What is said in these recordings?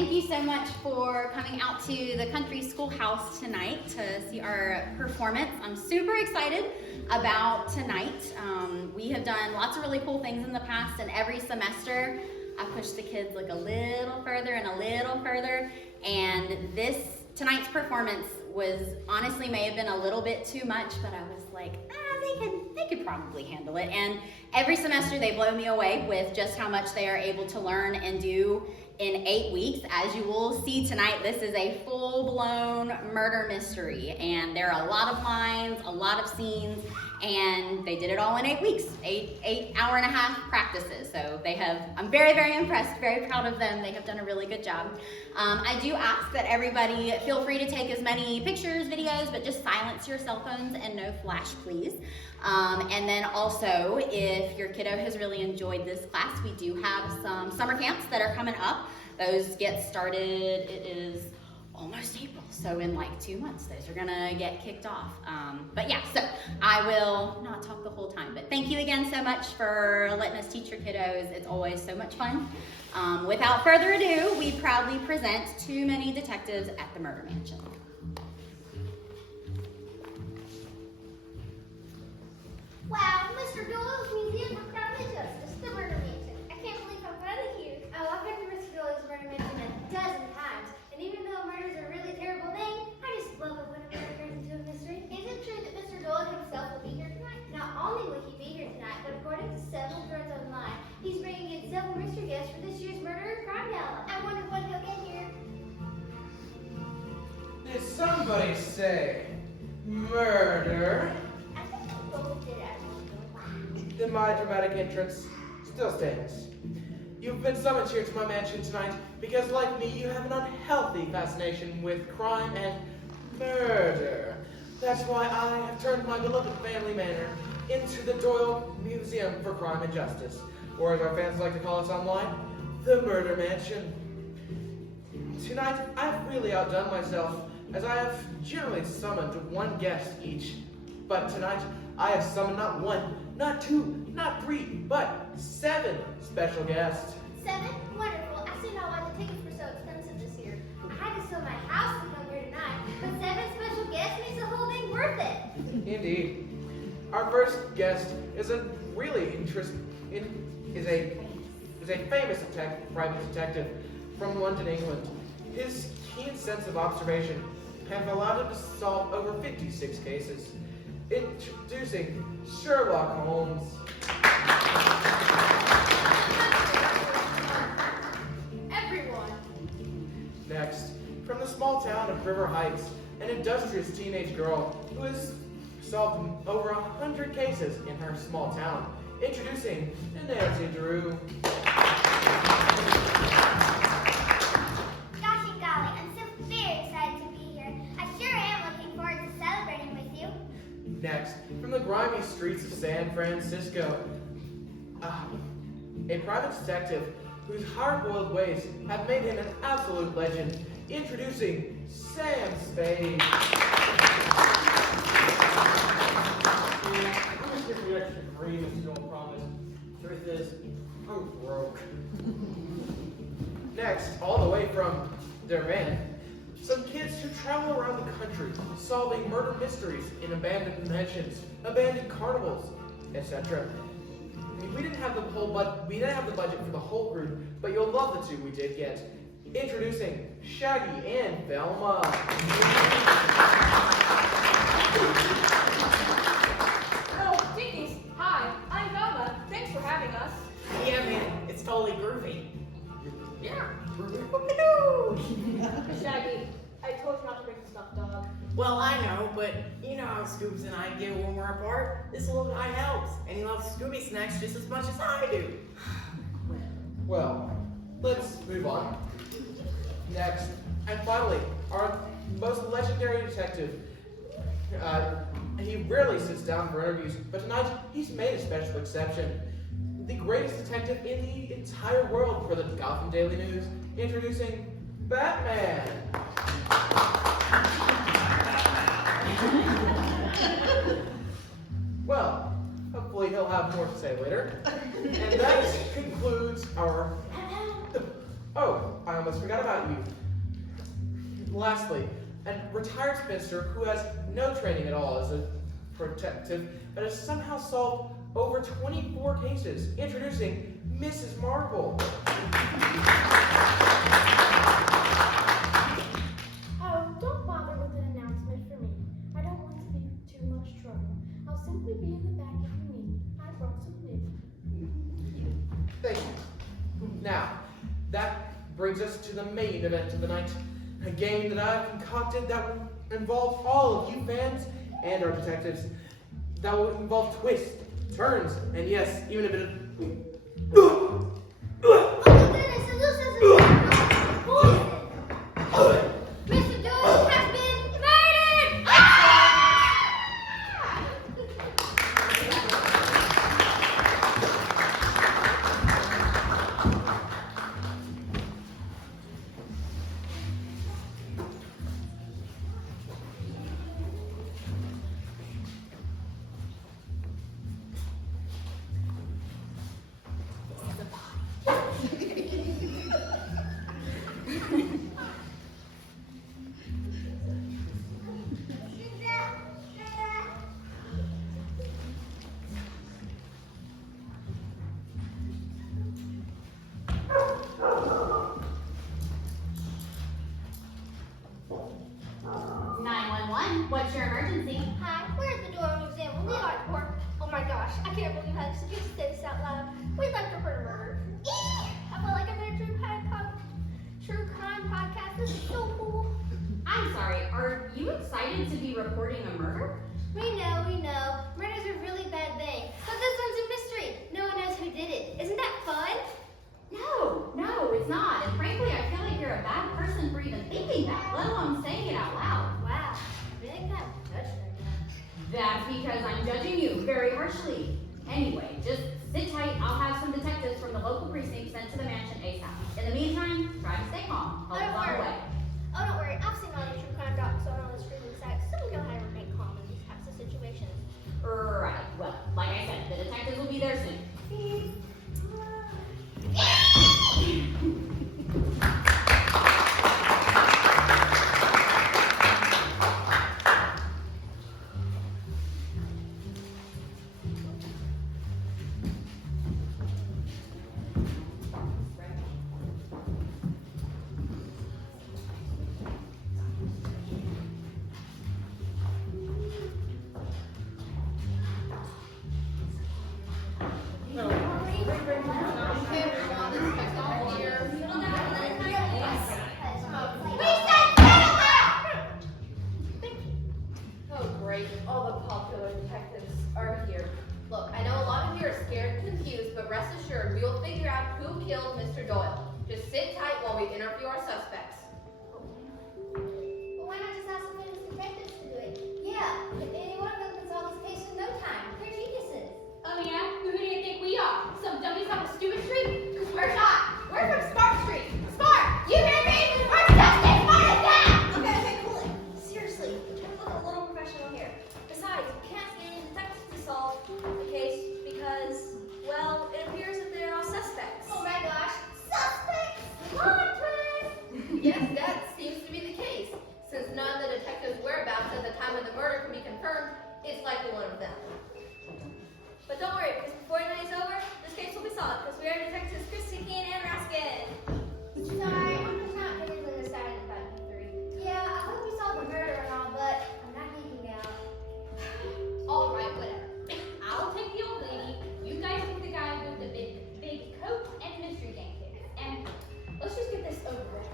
Thank you so much for coming out to the Country Schoolhouse tonight to see our performance. I'm super excited about tonight. We have done lots of really cool things in the past, and every semester I push the kids like a little further and a little further, and tonight's performance was honestly may have been a little bit too much, but I was like, they could probably handle it. And every semester they blow me away with just how much they are able to learn and do in 8 weeks. As you will see tonight, this is a full-blown murder mystery, and there are a lot of lines, a lot of scenes, and they did it all in 8 weeks, eight hour-and-a-half practices. So I'm very, very impressed, very proud of them. They have done a really good job. I do ask that everybody feel free to take as many pictures, videos, but just silence your cell phones and no flash, please. And then also, if your kiddo has really enjoyed this class, we do have some summer camps that are coming up. Those get started, it is almost April, so in like 2 months, those are gonna get kicked off. But yeah, so I will not talk the whole time, but thank you again so much for letting us teach your kiddos. It's always so much fun. Without further ado, we proudly present Too Many Detectives at the Murder Mansion. Wow, Mr. Doyle's Museum for Crime and Justice, the Murder Mansion. I can't believe I'm finally here. Oh, I've been to Mr. Doyle's Murder Mansion a dozen times, and even though murder is a really terrible thing, I just love it when a murder turns into a mystery. Is it true that Mr. Doyle himself will be here tonight? Not only will he be here tonight, but according to several threads online, he's bringing in several mystery guests for this year's Murder and Crime Gala. I wonder what he'll get here. Did somebody say murder? I think we both did actually. Then my dramatic entrance still stands. You've been summoned here to my mansion tonight because, like me, you have an unhealthy fascination with crime and murder. That's why I have turned my beloved family manor into the Doyle Museum for Crime and Justice, or as our fans like to call us online, the Murder Mansion. Tonight, I've really outdone myself, as I have generally summoned one guest each. But tonight, I have summoned not one, not two, not three, but 7 special guests. 7? Wonderful. I see now why the tickets were so expensive this year. I had to sell my house to come here tonight, but 7 special guests makes the whole thing worth it. Indeed. Our first guest is a famous private detective from London, England. His keen sense of observation have allowed him to solve over 56 cases. Introducing Sherlock Holmes. Everyone. Next, from the small town of River Heights, an industrious teenage girl who has solved over 100 cases in her small town. Introducing Nancy Drew. Gosh and golly, I'm so very excited to be here. I sure am looking forward to celebrating with you. Next, from the grimy streets of San Francisco, a private detective whose hard-boiled ways have made him an absolute legend. Introducing Sam Spade. I wish the extra cream is still a promise. Truth is, I'm broke. Next, all the way from Durban, some kids who travel around the country solving murder mysteries in abandoned mansions, abandoned carnivals, etc. We didn't have the budget for the whole group, but you'll love the 2 we did get. Introducing Shaggy and Velma. Oh, Jinkies, hi, I'm Velma. Thanks for having us. Yeah, man, it's totally groovy. Yeah. Groovy. Shaggy, I told you not to bring the stuffed dog. Well, I know, but you know how Scoops and I get when we're apart. This little guy helps, and he loves Scooby snacks just as much as I do. Well, let's move on. Next, and finally, our most legendary detective. He rarely sits down for interviews, but tonight he's made a special exception. The greatest detective in the entire world for the Gotham Daily News, introducing Batman. Well, hopefully he'll have more to say later. And that concludes our Oh, I almost forgot about you. Lastly, a retired spinster who has no training at all as a detective, but has somehow solved over 24 cases. Introducing Mrs. Marple. Oh, don't bother with an announcement for me. I don't want to be too much trouble. I'll simply be in the back if you need. I brought some food. Thank you. Now, that brings us to the main event of the night. A game that I've concocted that will involve all of you fans and our detectives. That will involve twists, turns, and yes, even a bit of... Oh my goodness, it looks as if poison. Mr. Doyle has been murdered! What's your emergency? Hi, we're at the Doyle Museum in the art court. Oh my gosh, I can't believe I just get to say this out loud. We'd like to report a murder. I feel like I'm in a true crime podcast. This is so cool. I'm sorry, are you excited to be reporting a murder? We know. Murder's a really bad thing. But this one's a mystery. No one knows who did it. Isn't that fun? No, it's not. And frankly, I feel like you're a bad person for even thinking that, let alone saying it out loud. Wow. Really kind of touched right now. That's because I'm judging you very harshly. Anyway, just sit tight. I'll have some detectives from the local precinct sent to the mansion ASAP. In the meantime, try to stay calm. Help is on the way. Oh, don't worry. I've seen all the true crime docs on all the streaming sites, so we know how to remain calm in these types of situations. Right. Well, like I said, the detectives will be there soon. Oh, great. All the popular detectives are here. Look, I know a lot of you are scared and confused, but rest assured, we will figure out who killed Mr. Doyle. Just sit tight while we interview our suspects. Well, why not just ask some famous detectives to do it? Yeah, any one of them can solve this case in no time. They're geniuses. Oh yeah? Who do you think we are? Some dummies off of Stewart Street? Because we're not. We're from Spark Street. Spark! You hear me? We're just as smart as that! Okay, cool it. Seriously, try to look a little professional here. Besides, we can't get any detectives to solve the case because, well, it appears that they're all suspects. Oh my gosh, suspects! Plot twist! Yes, that seems to be the case. Since none of the detectives' whereabouts at the time of the murder can be confirmed, it's likely one of them. But don't worry, because before the night's over, this case will be solved because we are detectives Christy, Keen, and Raskin. Sorry, I'm just not really excited about you three. Yeah, I hope we solve the murder and all, but I'm not geeking out. All right, whatever. I'll take the old lady. You guys take the guy with the big coat and mystery gang tickets. And let's just get this over with.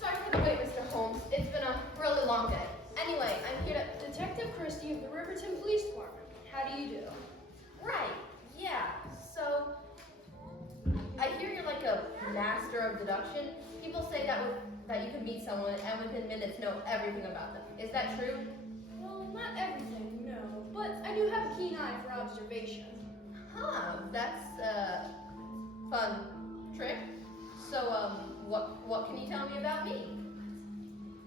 Sorry for the wait, Mr. Holmes. It's been a really long day. Anyway, I'm here to... Detective Christie of the Riverton Police Department. How do you do? Right, yeah. So, I hear you're like a master of deduction. People say that you can meet someone and within minutes know everything about them. Is that true? Well, not everything, no. But I do have a keen eye for observation. Huh, that's a fun trick. So, what can you tell me about me?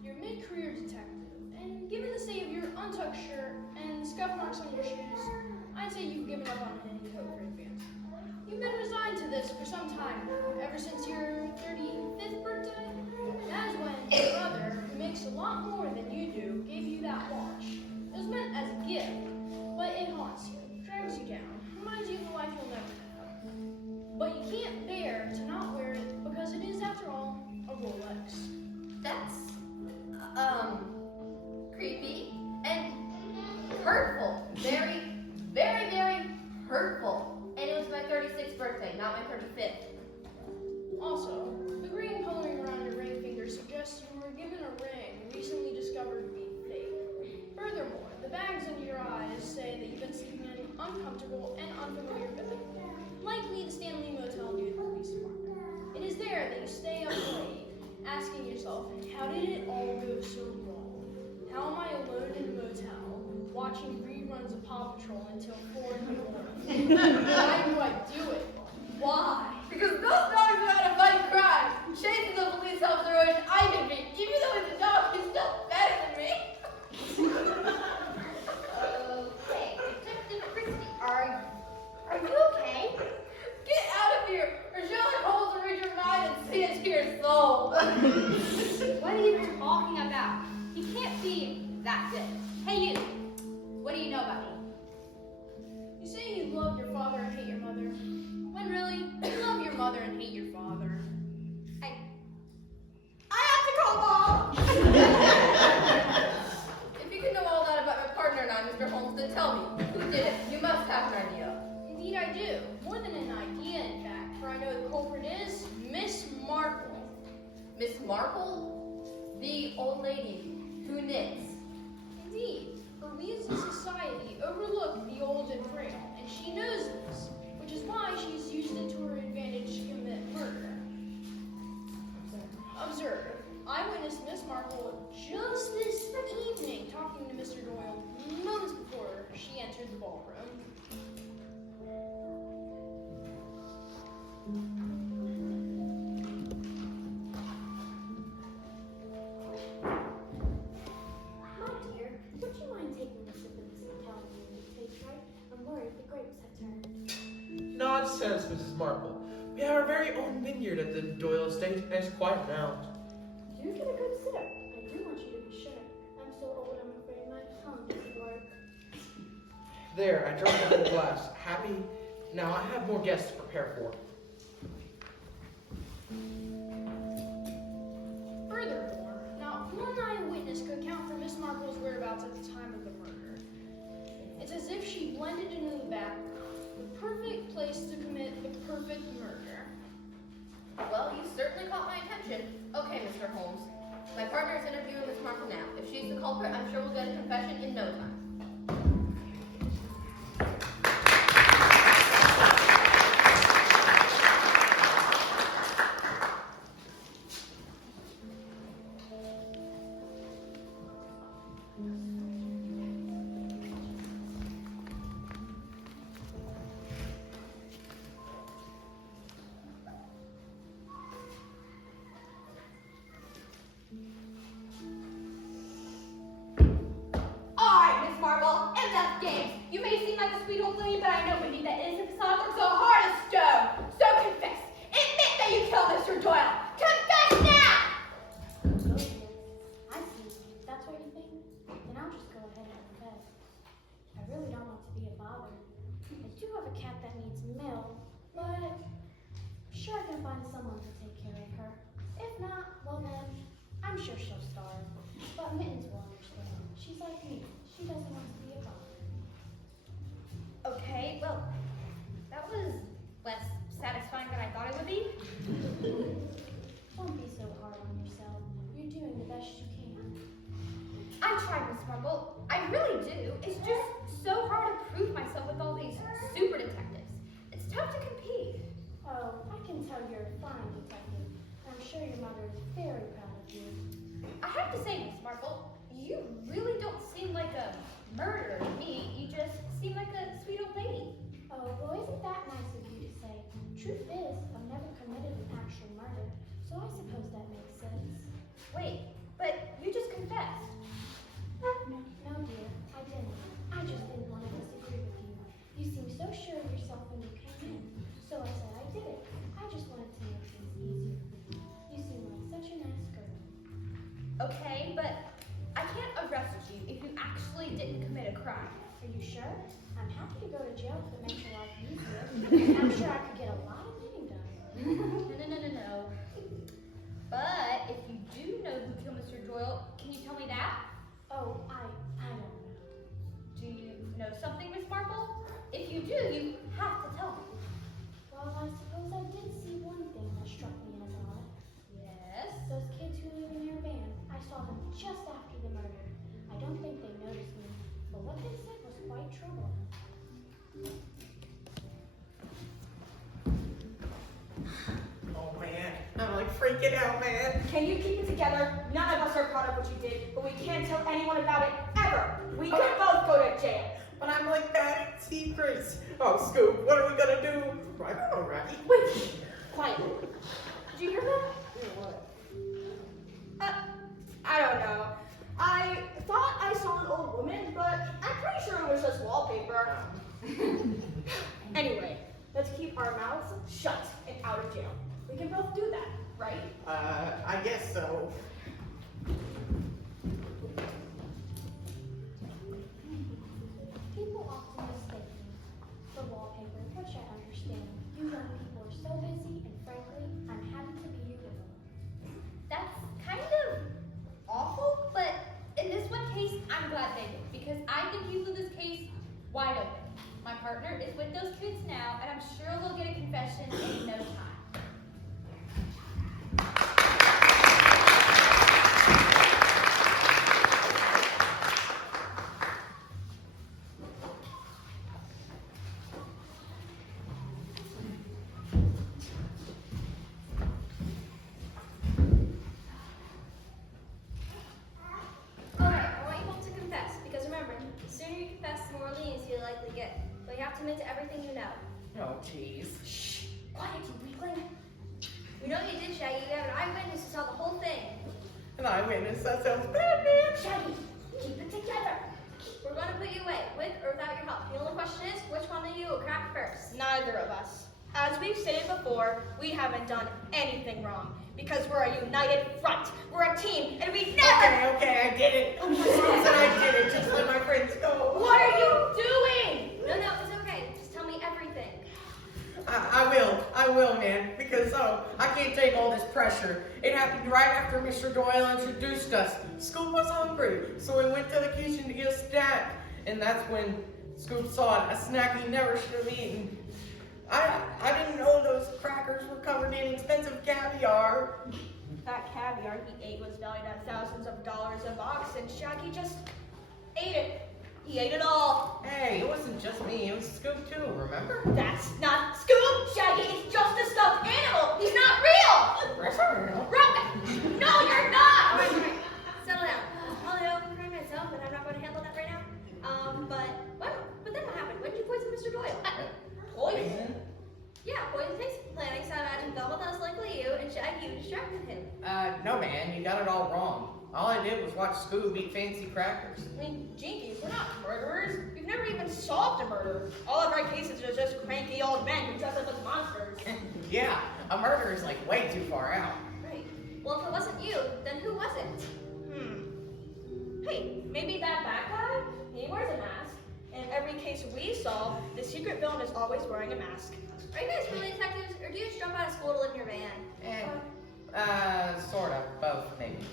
You're a mid-career detective, and given the state of your untucked shirt and scuff marks on your shoes, I'd say you've given up on any hope for advancement. You've been resigned to this for some time now, ever since your 35th birthday. That is when your brother, who makes a lot more than you do, gave you that watch. It was meant as a gift, but it haunts you, drags you down, reminds you of a life you'll never have. But you can't bear to not wear it because it is, after all, a Rolex. That's, creepy and hurtful. Very, very, very hurtful. And it was my 36th birthday, not my 35th. Also, the green coloring around your ring finger suggests you were given a ring recently discovered to be fake. Furthermore, the bags under your eyes say that you've been sleeping in an uncomfortable and unfamiliar building, likely the Stanley Motel near the police department. It is there that you stay up late, asking yourself, how did it all go so wrong? How am I alone in a motel, watching reruns of Paw Patrol until 4 in the morning? Why do I do it? Why? Because those dogs know how to fight crime. Chasing the police officer which I can be, even though he's a dog, he's still better than me. Okay, Detective Christie, are you okay? Get out of here, or Sherlock Holmes will read your mind and see into your soul. What are you talking about? He can't be that good. Hey, you. What do you know about me? You say you love your father and hate your mother. When really, you love your mother and hate your father. I have to call Mom. If you can know all that about my partner and I, Mr. Holmes, then tell me, who did it? You must have an idea. Indeed I do. More than an idea, in fact, for I know the culprit is Miss Marple. Miss Marple? The old lady who knits. Indeed, for we as a society overlook the old and frail, and she knows this, which is why she's used it to her advantage to commit murder. Observe, I witnessed Miss Marple just this evening talking to Mr. Doyle moments before she entered the ballroom. My dear, would you mind taking a sip of this Italian taste, right? I'm worried the grapes have turned. Nonsense, Mrs. Marple. We have our very own vineyard at the Doyle estate, and it's quite renowned. Do get a good sip. I do want you to be sure. I'm so old, I'm afraid my tongue doesn't work. There, I drank the whole glass. Happy? Now I have more guests to prepare for. Furthermore, not one eyewitness could account for Miss Marple's whereabouts at the time of the murder. It's as if she blended into the background, the perfect place to commit the perfect murder. Well, you certainly caught my attention. Okay, Mr. Holmes. My partner is interviewing Miss Marple now. If she's the culprit, I'm sure we'll get a confession in no time. Alright, Miss Marple, enough games. You may seem like a sweet old lady, but I know beneath that innocent facade lurks a heart of stone. So confess. Admit that you killed Mr. Doyle. Confess now! I see. That's what you think? Then I'll just go ahead and confess. I really don't want to be a bother. I do have a cat that needs milk, but I'm sure I can find someone to take care of her. If not, well then, I'm sure she'll starve. But Mittens will understand. She's like me. She doesn't want to be a bother. Okay, well, that was less satisfying than I thought it would be. Don't be so hard on yourself. You're doing the best you can. I tried, Miss Marple. I really do. It's just so hard to prove myself with all these super detectives. It's tough to compete. Oh, I can tell you're a fine detective. I'm sure your mother is very proud of of you. I have to say, Miss Marple, you really don't seem like a murderer to me. You just seem like a sweet old lady. Oh, well, isn't that nice of you to say? Truth is, I've never committed an actual murder, so I suppose that makes sense. Wait, but you just confessed. No, dear, I didn't. I just didn't want to disagree with you. You seemed so sure of yourself when you came in, so I said I did it. I just wanted to make things easier for you. You seem like such a nice girl. Okay, but I can't arrest you if you actually didn't commit a crime. Are you sure? I'm happy to go to jail if it makes your life easier. I'm sure I could get a lot of reading done. No. But if you do know who killed Mr. Doyle, can you tell me that? Oh, I don't know. Do you know something, Miss Marple? If you do, you have to tell me. Well, I suppose I did see one thing that struck me as odd. Yes? Those kids who live in your van, I saw them just after the murder. I don't think they noticed me, but what they said was quite troubling. Oh man, I'm like freaking out, man. Can you keep it together? None of us are proud of what you did, but we can't tell anyone about it ever. We could both go to jail. But I'm like bad at secrets. Oh, Scoop, what are we gonna do? I don't know, Rocky. Wait, quiet. Did you hear that? I don't know. I thought I saw an old woman, but I'm pretty sure it was just wallpaper. Anyway, let's keep our mouths shut and out of jail. We can both do that, right? I guess so. People often mistake me for wallpaper, which I understand. You young people are so busy, and frankly, I'm happy to be your rival. That's kind of awful, but in this one case, I'm glad they did, because I think you blew this case wide open. My partner is with those kids now, and I'm sure we'll get a confession in no time. Alright, I want you both to confess, because remember, the sooner you confess, the more leniency you'll likely get. But you have to admit to everything you know. Oh, jeez. Shh! Quiet, you weakling! We know you did, Shaggy. You have an eyewitness who saw the whole thing. An eyewitness, that sounds bad, man. Shaggy, keep it together! We're going to put you away, with or without your help. The only question is, which one of you will crack first? Neither of us. As we've stated before, we haven't done anything wrong because we're a united front. We're a team, and we never. Okay, I did it. I said I did it. Just let my friends go. What are you doing? No, it's okay. Just tell me everything. I will, man, because I can't take all this pressure. It happened right after Mr. Doyle introduced us. Scoop was hungry, so we went to the kitchen to get a snack, and that's when Scoop saw it, a snack he never should have eaten. I didn't know those crackers were covered in expensive caviar. That caviar he ate was valued at thousands of dollars a box, and Shaggy just ate it. He ate it all. Hey, it wasn't just me, it was Scoop too, remember? That's not Scoop! Shaggy is just a stuffed animal! He's not real! No, you're not! Alright, settle down. I'll help you for myself, but I'm not going to handle that right now. But then what happened? When did you poison Mr. Doyle? Poison? Yeah, poison takes planning, so I imagine Velma was likely you, and Shaggy, you distracted him. No man, you got it all wrong. All I did was watch Scoop eat fancy crackers. I mean, Jinkies, we're not murderers. We've never even solved a murder. All of our cases are just cranky old men who dress up as monsters. Yeah, a murder is like way too far out. Right. Well, if it wasn't you, then who was it? Hey, maybe that bad guy? He wears a mask. In every case we solve, the secret villain is always wearing a mask. Are you guys really detectives, or do you just jump out of school to live in your van? Sort of, both, maybe.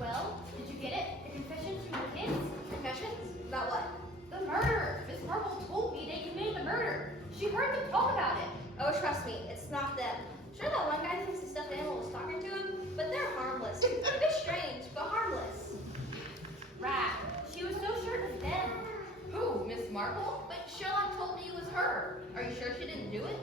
Well, did you get it? The confessions from the kids? She heard them talk about it. Oh, trust me, it's not them. Sure, that one guy thinks the stuffed animal was talking to him, but they're harmless. A bit strange, but harmless. Rat. She was so sure it was them. Who, Miss Marple? But Sherlock told me it was her. Are you sure she didn't do it?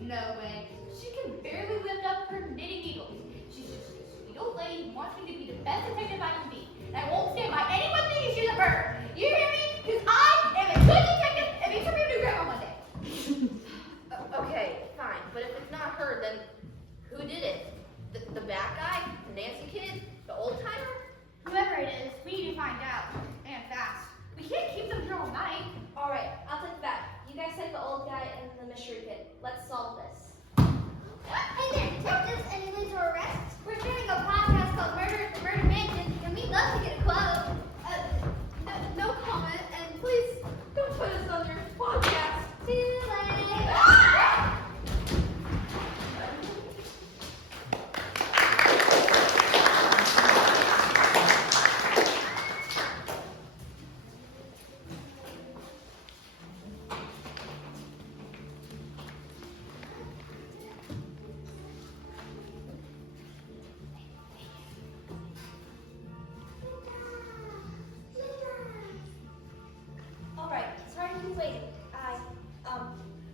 No way. She can barely lift up her knitting needles. She's just a sweet old lady who wants me to be the best detective I can be. And I won't stand by anyone thinking she's a bird. You hear me? Because I am a good detective and make sure you do grandma one day. Okay, fine. But if it's not her, then who did it? The bad guy? The Nancy kid? The old timer? Whoever it is, we need to find out. And fast. We can't keep them here all night. Alright, I'll take it back. You guys take the old guy and the mystery kid. Let's solve this. Hey there, detectives and illegal arrests. We're doing a podcast called Murder at the Murder Mansion, and we'd love to get a quote. No comment, and please don't put us on your podcast. Too late. Alright, sorry to keep waiting.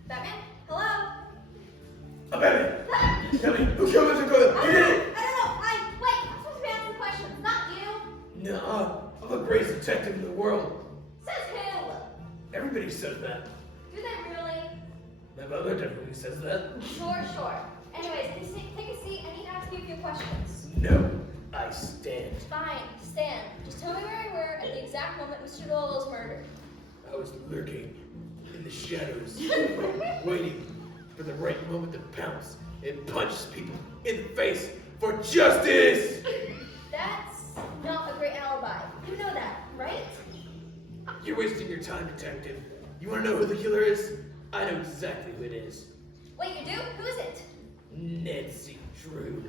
Batman? Hello? Oh, Batman! Tell me, who killed Mr. Doyle? Who did it? I don't know. Wait, I'm supposed to be asking questions, not you. No, I'm the greatest detective in the world. Says who? Everybody says that. Do they really? My mother definitely says that. Sure. Anyways, take a seat. I need to ask you a few questions. No, I stand. Fine, stand. Just tell me where you were at the exact moment Mr. Doyle was murdered. I was lurking in the shadows, waiting for the right moment to pounce and punch people in the face for justice! That's not a great alibi. You know that, right? You're wasting your time, detective. You want to know who the killer is? I know exactly who it is. Wait, you do? Who is it? Nancy Drew.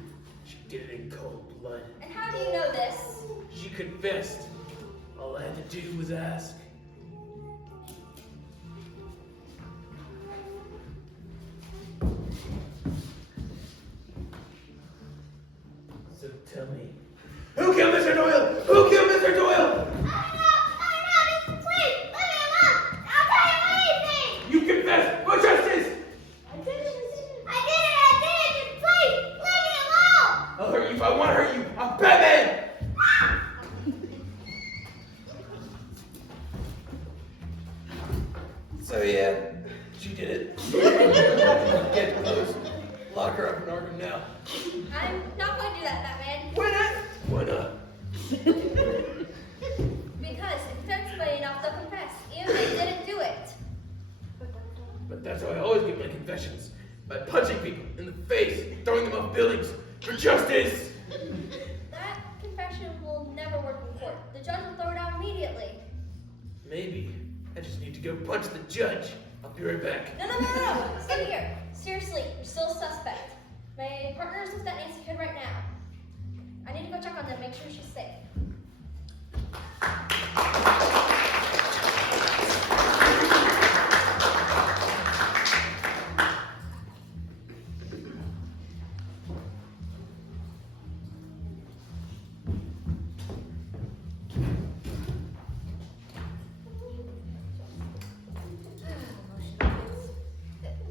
She did it in cold blood. And how do you know this? She confessed. All I had to do was ask. So tell me, who killed Mr. Doyle? Who killed Mr. Doyle? Please, let me alone. I'll tell you anything. You confess for justice! I did it. Just please, leave me alone. I'll hurt you if I want to hurt you. I'm Batman! So yeah, she did it. Get close. Lock her up in Arkham now. I'm not going to do that, Batman. Why not? Why not? Because if you hurt somebody enough, they'll confess, even if they didn't do it. But that's how I always get my confessions. By punching people in the face, throwing them off buildings for justice! That confession will never work in court. The judge will throw it out immediately. Maybe. I just need to go punch the judge. I'll be right back. No. Stay here. Seriously, you're still a suspect. My partner is with that Nancy kid right now. I need to go check on them, make sure she's safe.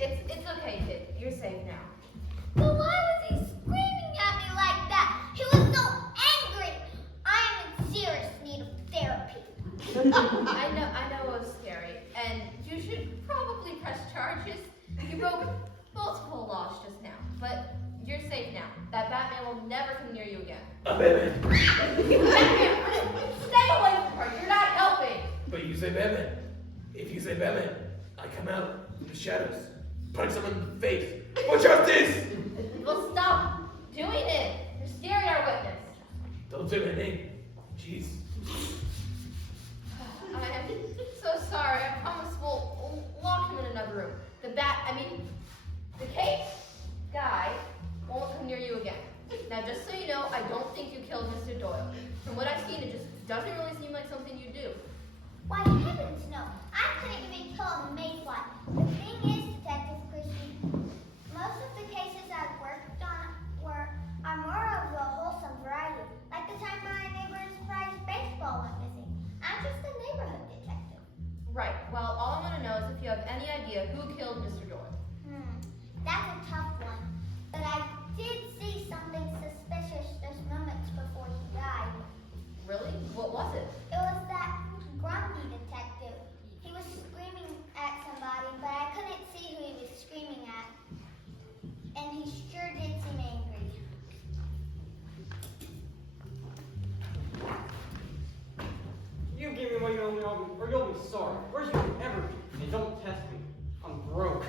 It's okay, kid. You're safe now. But why was he screaming at me like that? He was so angry. I am in serious need of therapy. I know it was scary, and you should probably press charges. You broke multiple laws just now, but you're safe now. That Batman will never come near you again. Batman. Batman, stay away from her. You're not helping. But you say Batman. If you say Batman, I come out in the shadows, punch someone in the face for justice! Well, stop doing it. You're scaring our witness. Don't say my name. Jeez. I am so sorry. I promise we'll lock him in another room. The case guy won't come near you again. Now, just so you know, I don't think you killed Mr. Doyle. From what I've seen, it just doesn't really seem like something you do. Why, heavens no. I couldn't even kill a mayfly, well, all I'm gonna know is if you have any idea who killed Mr. Doyle. That's a tough one. But I did see something suspicious just moments before he died. Really? What was it? It was that grumpy detective. He was screaming at somebody, but I couldn't see who he was screaming at. And he sure did seem angry. You give me what you owe me, or you'll be sorry. Where's you ever be? And don't test me. I'm broke.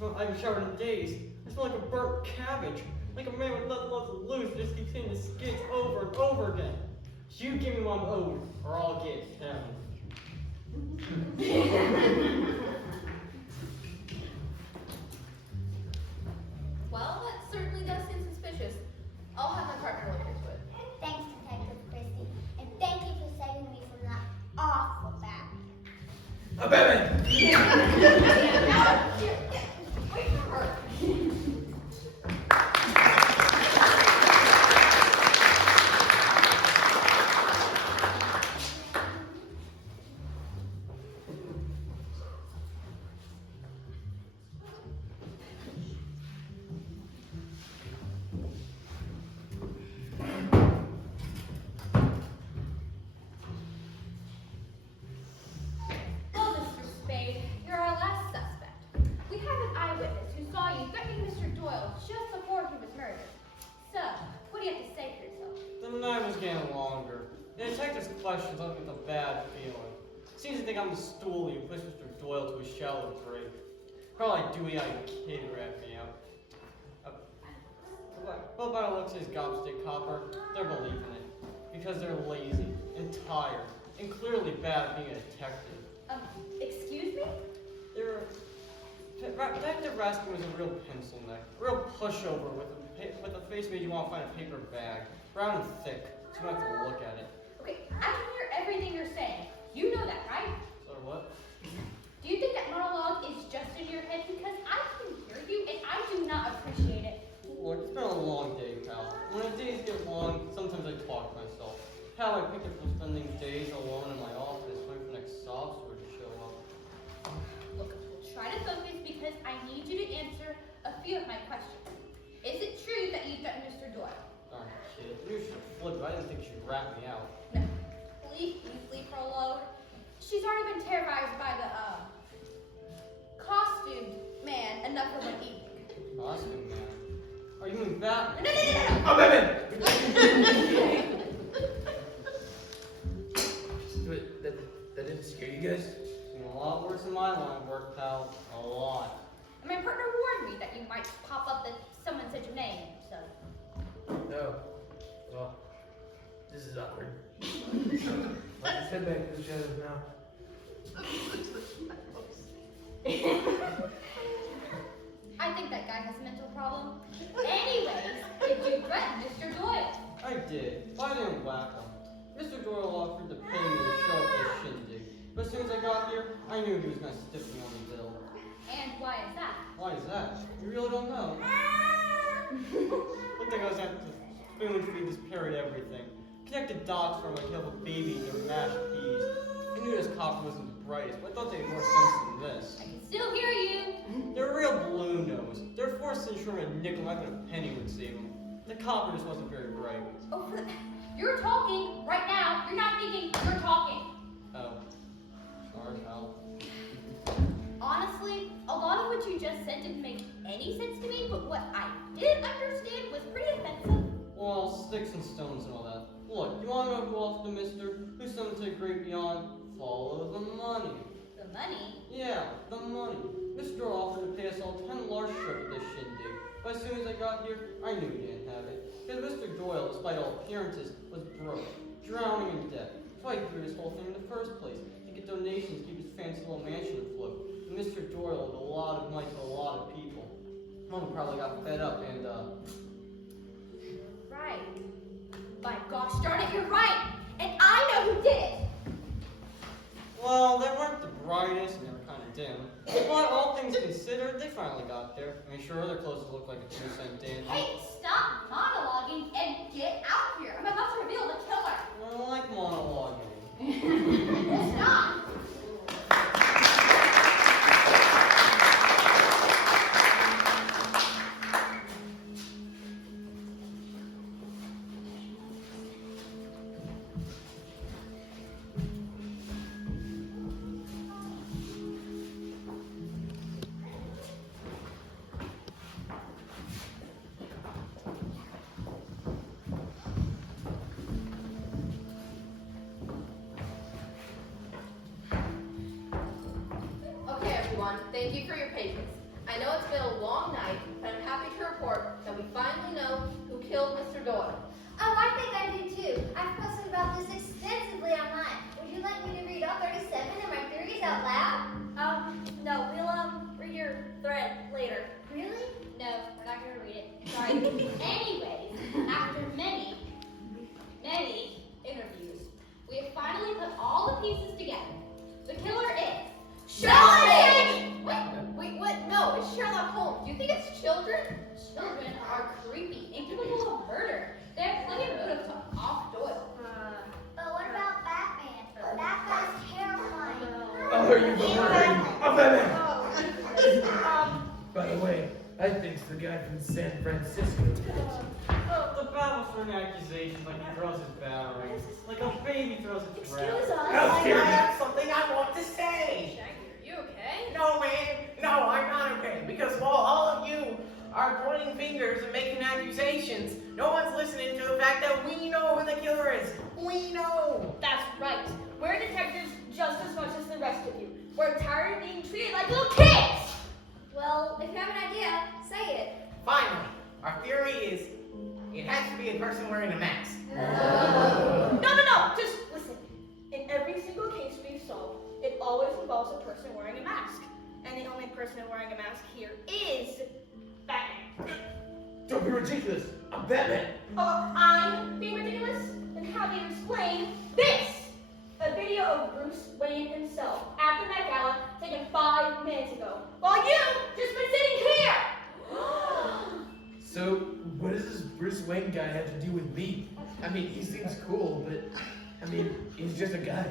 I haven't showered in days. I smell like a burnt cabbage. Like a man with nothing left to lose just keeps hitting the skids over and over again. So you give me what I'm owed, or I'll get heaven. Well, that certainly does seem suspicious. I'll have my partner look into it. Thanks, Detective Christie. And thank you for saving me from that awful Batman. Batman! Wait for her. Well, Mr. Spade, you're our last suspect. We have an eyewitness who saw you threatening Mr. Doyle just before he was murdered. So, what do you have to say for yourself? The night was getting longer. The detective's questions left me with a bad feeling. Seems to think I'm the stool you pushed Mr. Doyle to a shallow grave. Probably dewy-eyed kid ratted me out. But by the looks of his gobstick copper, they're believing it. Because they're lazy and tired and clearly bad at being a detective. Excuse me? Detective Raskin was a real pencil neck, a real pushover with a face made you want to find a paper bag, brown and thick, so you don't have to look at it. Okay, I can hear everything you're saying. You know that, right? So what? Do you think that monologue is just in your head? Because I can hear you and I do not appreciate it. Look, it's been a long day, pal. When the days get long, sometimes I talk to myself. Pal, I picked up from spending days alone in my office, waiting for the next sob story to show up. Look, we'll try to focus because I need you to answer a few of my questions. Is it true that you threatened Mr. Doyle? Darn kid, you should have flipped. I didn't think she'd rat me out. No. Please leave her alone. She's already been terrorized by the, costume man enough for one evening. Costume man. Oh, you mean Batman? No. Oh, Batman! That didn't scare you guys? Seen a lot worse in my line of work, pal. A lot. And my partner warned me that you might pop up that someone said your name, so. No. Well, this is awkward. Let's head back to the shadows now. I think that guy has a mental problem. Anyways, did you threaten Mr. Doyle? I did, but I didn't whack him. Mr. Doyle offered to pay me to show up at a shindig, but as soon as I got here, I knew he was going to stiff me on the bill. And why is that? Why is that? You really don't know? Looked like I was going to spoon feed this parrot everything. Connected dots from like you have a baby and your mashed peas. I knew this copper wasn't the brightest, but I thought they had more sense than this. I can still hear you. They're a real balloon nose. They're forced to ensure a nickel, not even a penny would save them. The copper just wasn't very bright. Oh, you're talking right now. You're not thinking, you're talking. Oh. Sorry, pal. Honestly, a lot of what you just said didn't make any sense to me, but what I did understand was pretty offensive. Well, sticks and stones and all that. Look, you wanna know who else the mister? Who's someone to the great beyond? Follow the money. The money? Yeah, the money. Mr. offered to pay us all 10 large short at this shindig. But as soon as I got here, I knew he didn't have it. Because Mr. Doyle, despite all appearances, was broke, drowning in debt. So I threw this whole thing in the first place, to get donations to keep his fancy little mansion afloat. And Mr. Doyle owed a lot of money to a lot of people. Mom probably got fed up and, Right. By gosh darn it, you're right. And I know who did it. well, they weren't the brightest and they were kind of dim. But all things considered, they finally got there. I mean, sure, their clothes looked like a 2-cent dandy. Hey, stop monologuing and get out here. I'm about to reveal the killer. I don't like monologuing. Stop. everyone. Thank you for your patience. I know it's been a long night, but I'm happy to report that we finally know who killed Mr. Doyle. Oh, I think I do too. I've posted about this extensively online. Would you like me to read all 37 of my theories out loud? No, we'll, read your thread later. Really? No, we're not gonna read it. Sorry. Anyways, after many interviews, we have finally put all the pieces together. The killer is Wait, what? No, it's Sherlock Holmes. Do you think it's children? Children are creepy, incapable of murder. They have plenty of motive to off Doyle. But what about Batman? That guy's terrifying. Oh, are you boring? I'm Batman! By the way, I think it's the guy from San Francisco. The battle for an accusation like he throws his battering. Like a baby throws its breath. How scary! I have something I want to say. Shaggy, are you okay? No, man. No, I'm not okay. Because while all of you are pointing fingers and making accusations, no one's listening to the fact that we know who the killer is. We know. That's right. We're detectives just as much as the rest of you. We're tired of being treated like little kids! Well, if you have an idea, say it. Finally, our theory is it has to be a person wearing a mask. No, just listen. In every single case we've solved, it always involves a person wearing a mask. And the only person wearing a mask here is Batman. Don't be ridiculous! I'm Batman! Oh, I'm being ridiculous? Then how do you explain this? A video of Bruce Wayne himself at the Met Gala taken 5 minutes ago, while you've just been sitting here! So, what does this Bruce Wayne guy have to do with me? I mean, he seems cool, but, I mean, he's just a guy.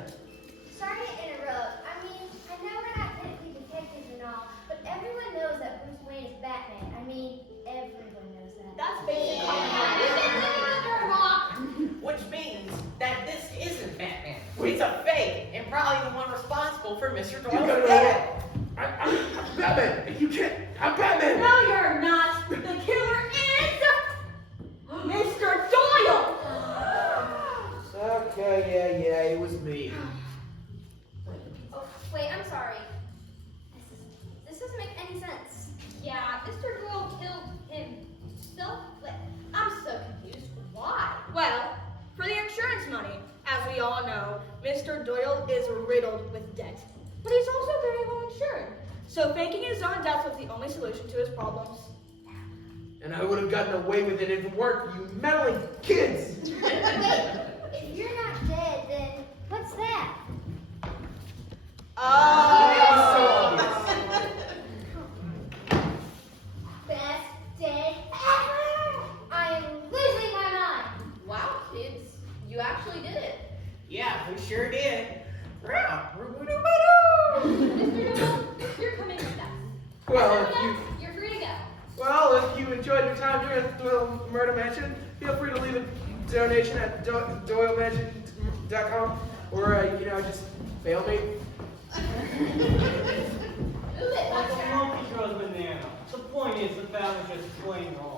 Sorry to interrupt. I mean, I know we're not technically detectives and all, but everyone knows that Bruce Wayne is Batman. I mean, everyone knows that. That's basic You've common been living under a rock. Which means that this isn't Batman. It's a fake, and probably the one responsible for Mr. You gotta Doyle's know death. what? I'm Batman! And you can't... I'm Batman! No, you're not. The killer is Mr. Doyle. Okay, yeah, it was me. Oh, wait, I'm sorry. This doesn't make any sense. Yeah, Mr. Doyle killed himself. Like, I'm so confused. Why? Well, for the insurance money, as we all know, Mr. Doyle is riddled with debt. But he's also very well insured. So faking his own death was the only solution to his problems. And I would have gotten away with it if it weren't for you meddling kids! Wait, if you're not dead, then what's that? Best day ever! I am losing my mind! Wow, kids, you actually did it. Yeah, we sure did. Mr. Doyle, you're coming with us. Well, Everyone else, you're free to go. if you enjoyed your time here at Doyle Murder Mansion, feel free to leave a donation at doylemansion.com or, just mail me. Move it, Like Buster. a monkey throws a banana. The point is, the battle was just plain wrong.